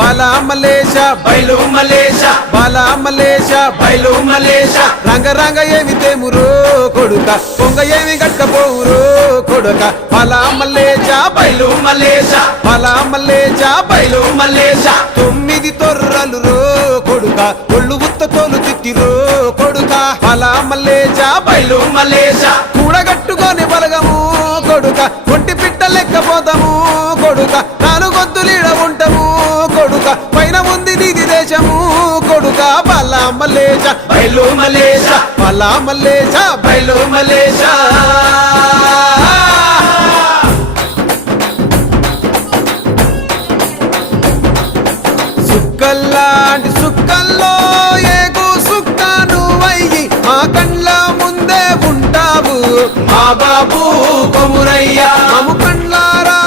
బాలా మలేష బయలు మలేష బాలా మలేష బయలు మలేష రంగ రంగ ఏమి తేమురో కొడుక పొంగ ఏమి గట్టపోవురో కొడుక బాలా మలేష బయలు మలేష బాలా మలేష బయలు మలేష 9 తొర్రలు రో కొడుక ఒళ్ళు ఉత్త తోలు తిట్టిరో కొడుక బాలా మలేష బయలు మలేష కూడగట్టుకొని బలగము కొడుక ఒంటి పిట్ట లెక్కపోతాము కొడుక 4 గొంతులీడ ఉంటాము కొడుక పైన ఉంది నీది దేశము కొడుక బాలా మలేష బయలు మలేష బాలా మలేష బయలు మలేష సుక్కల్లాంటి సుక్కల్లో ఏగు సుక్క నువ్వయ్యి మా కండ్ల ముందే ఉంటావు మా బాబు కొమురయ్య మము కండ్లారా